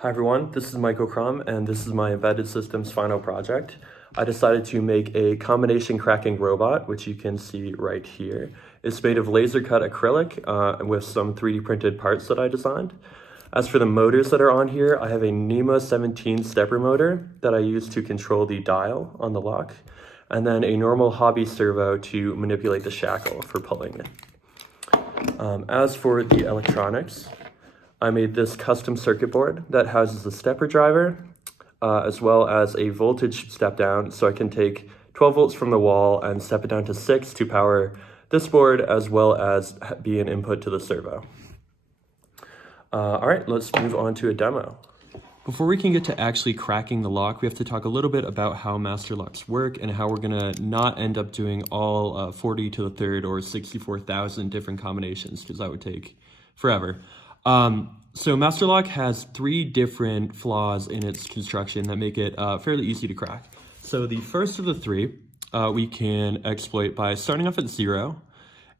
Hi everyone, this is Michael Crum and this is my embedded systems final project. I decided to make a combination cracking robot, which you can see right here. It's made of laser cut acrylic with some 3D printed parts that I designed. As for the motors that are on here, I have a NEMA 17 stepper motor that I use to control the dial on the lock, and then a normal hobby servo to manipulate the shackle for pulling it. As for the electronics, I made this custom circuit board that houses a stepper driver, as well as a voltage step down, so I can take 12 volts from the wall and step it down to 6 to power this board, as well as be an input to the servo. All right, let's move on to a demo. Before we can get to actually cracking the lock, we have to talk a little bit about how master locks work and how we're gonna not end up doing all 40 to the third or 64,000 different combinations, because that would take forever. So master lock has 3 different flaws in its construction that make it fairly easy to crack. So the first of the 3 we can exploit by starting off at 0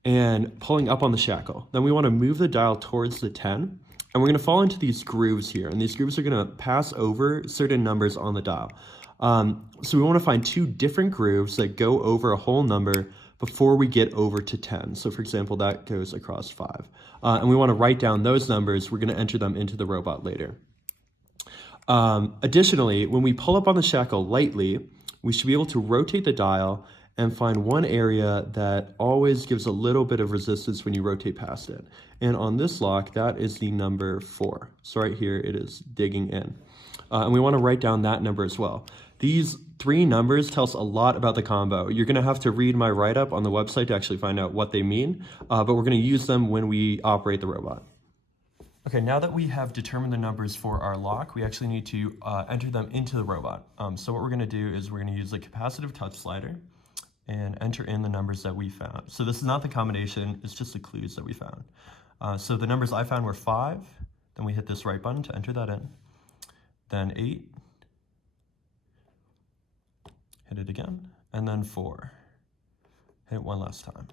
and pulling up on the shackle. Then we want to move the dial towards the 10, and we're going to fall into these grooves here, and these grooves are going to pass over certain numbers on the dial. So we want to find 2 different grooves that go over a whole number before we get over to 10. So for example, that goes across 5. And we want to write down those numbers. We're going to enter them into the robot later. Additionally, when we pull up on the shackle lightly, we should be able to rotate the dial and find one area that always gives a little bit of resistance when you rotate past it. And on this lock, that is the number 4. So right here, it is digging in. And we want to write down that number as well. These 3 numbers tell us a lot about the combo. You're going to have to read my write-up on the website to actually find out what they mean, but we're going to use them when we operate the robot. Okay, now that we have determined the numbers for our lock, we actually need to enter them into the robot. So what we're going to do is we're going to use the capacitive touch slider and enter in the numbers that we found. So this is not the combination, it's just the clues that we found. So the numbers I found were 5, then we hit this right button to enter that in, then 8, hit it again, and then 4. Hit it one last time.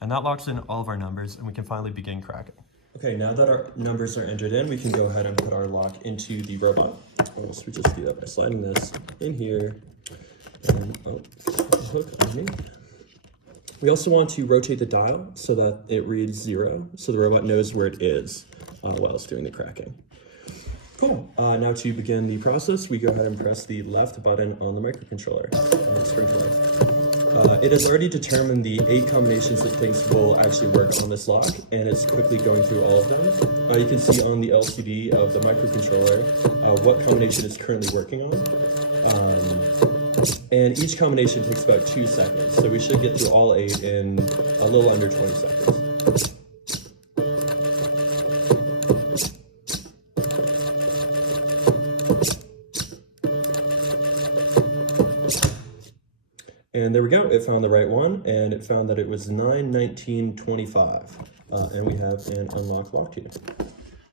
And that locks in all of our numbers, and we can finally begin cracking. Okay, now that our numbers are entered in, we can go ahead and put our lock into the robot. So we just do that by sliding this in here, and hook on me. We also want to rotate the dial so that it reads 0, so the robot knows where it is while it's doing the cracking. Cool. Now to begin the process, we go ahead and press the left button on the microcontroller. It has already determined the 8 combinations it thinks will actually work on this lock, and it's quickly going through all of them. You can see on the LCD of the microcontroller what combination it's currently working on. And each combination takes about 2 seconds, so we should get through all 8 in a little under 20 seconds. And there we go, it found the right one, and it found that it was 9/19/25, and we have an unlocked lock here.